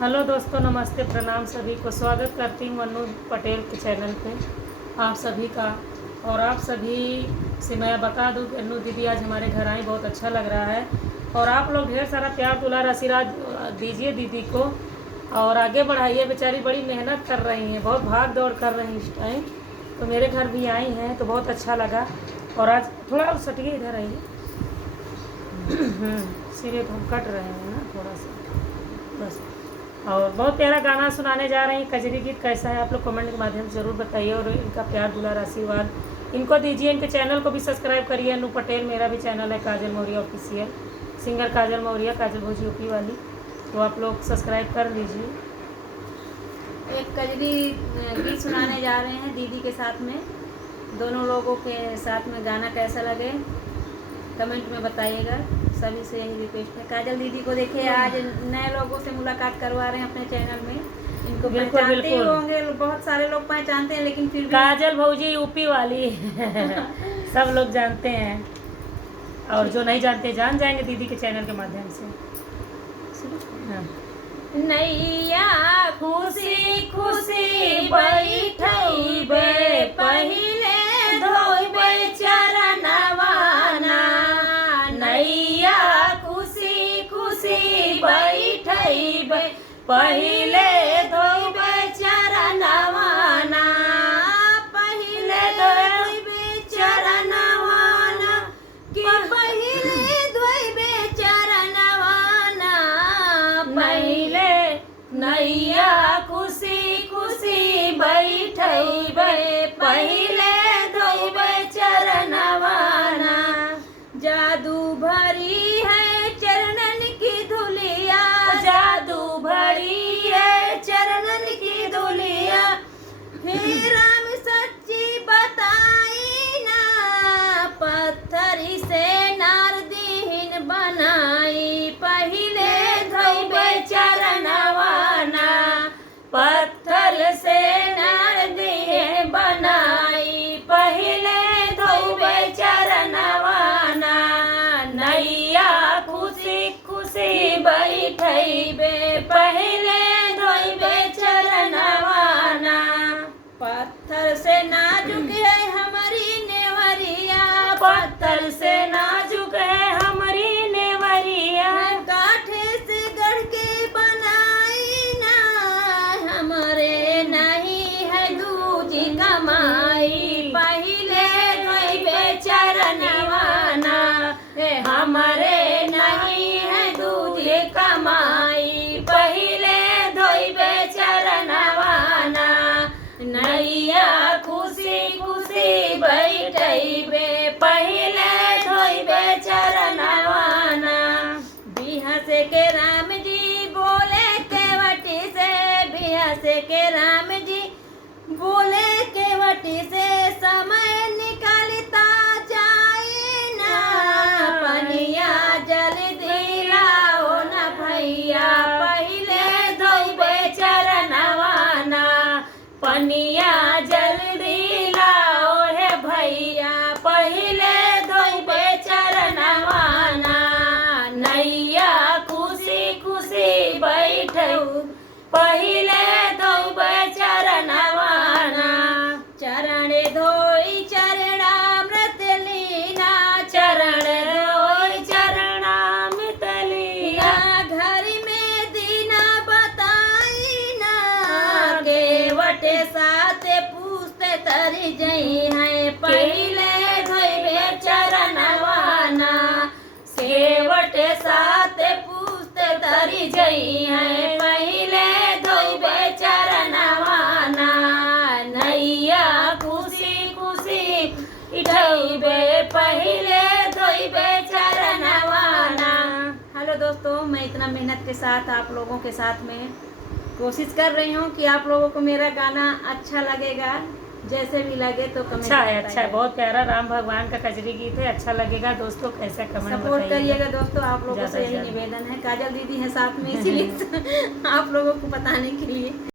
Hello दोस्तों, नमस्ते, प्रणाम सभी को। स्वागत करती हूँ अनु पटेल के चैनल पे आप सभी का। और आप सभी से मैं बता दूँ कि अनु दीदी आज हमारे घर आई, बहुत अच्छा लग रहा है। और आप लोग ढेर सारा प्यार दुलार आशीर्वाद दीजिए दीदी को और आगे बढ़ाइए। बेचारी बड़ी मेहनत कर रही हैं, बहुत भाग दौड़ कर रही हैं इस टाइम। तो मेरे घर भी आई हैं तो बहुत अच्छा लगा। और आज थोड़ा सटिए, इधर आइए। सिरे तो हम कट रहे हैं ना थोड़ा सा, बस। और बहुत प्यारा गाना सुनाने जा रही हैं। कजरी गीत कैसा है आप लोग कमेंट के माध्यम से ज़रूर बताइए। और इनका प्यार दुलार आशीर्वाद इनको दीजिए। इनके चैनल को भी सब्सक्राइब करिए। अनु पटेल मेरा भी चैनल है, काजल मौर्या ऑफिशियल, सिंगर काजल मौर्या, काजल भोजी यूपी वाली। तो आप लोग सब्सक्राइब कर लीजिए। एक कजरी गीत सुनाने जा रहे हैं दीदी के साथ में। दोनों लोगों के साथ में गाना कैसा लगे कमेंट में बताइएगा। सभी से यही रिक्वेस्ट है। काजल दीदी को देखिए, आज नए लोगों से मुलाकात करवा रहे हैं अपने चैनल में। इनको बिल्कुल पहचानते ही बिल्कुल होंगे, बहुत सारे लोग पहचानते हैं, लेकिन फिर भी काजल भौजी यूपी वाली सब लोग जानते हैं। और जो नहीं जानते जान जाएंगे दीदी के चैनल के माध्यम से। हाँ। नैया खुशी खुशी बैठइबे, पहिले धोइबे चरणवाना। नैया खुशी खुशी बैठइबे, पहिले धोइबे चरणवाना। पहिले धोइबे चरणवाना, कि पहिले धोइबे चरणवाना। पहिले नैया खुशी खुशी बैठइबे, पहिले धोइबे चरणवाना। जादू भरी है चरणन की धुलिया, जादू भरी है चरणन की धुलिया। हे राम सच्ची बताई ना, पत्थर से नार दीन बनाई। पहिले धोइबे चरणवाना, पत्थर से नार दीन बनाई। पहिले धोइबे चरणवाना। नैया खुशी खुशी बैठइबे, पहिले धोइबे चरणवाना। पत्थर से नाजुक है हमारी नेवरिया, पत्थर से नाजुक है हमारी नेवरिया। काठे से गढ़ के बनाई ना, हमारे नहीं है दूजी कमाई। पहिले धोइबे चरणवाना, हमारे नहीं है दूजी कमाई। पहिले धोइबे चरणवाना। नैया खुशी खुशी बैठइबे, पहिले धोइबे चरणवाना। बिहस के राम जी बोले केवटी से, बिहस के राम जी बोले केवटी से। समय निकालता जाए ना, पनिया जल दिलाओ न भैया। पहिले धोइबे चरणवाना, पनिया जल दिलाओ है भैया। पहिले धोइबे चरणवाना। नैया खुशी खुशी बैठऊ, पहिले धोइबे चरणवाना। चरण धोई चरणामृत लीना, चरण धोई चरणामृत लीना। घर में दीना बताई ना, केवटे साथे पूछते तरी जई है। पहिले धोइबे चरणवाना, सेवटे साथे पूछते तरी जई है। पहिले धोइबे चरणवाना। नैया खुशी खुशी बैठइबे, पहिले धोइबे चरणवाना। हेलो दोस्तों, मैं इतना मेहनत के साथ आप लोगों के साथ में कोशिश कर रही हूँ कि आप लोगों को मेरा गाना अच्छा लगेगा। जैसे भी लगे तो कमेंट अच्छा है, अच्छा है, बहुत प्यारा राम भगवान का कजरी गीत है। अच्छा लगेगा दोस्तों, कैसा कमेंट सपोर्ट करिएगा दोस्तों। आप लोगों से यही ज़्यादा। निवेदन है। काजल दीदी है साथ में, इसीलिए आप लोगों को बताने के लिए।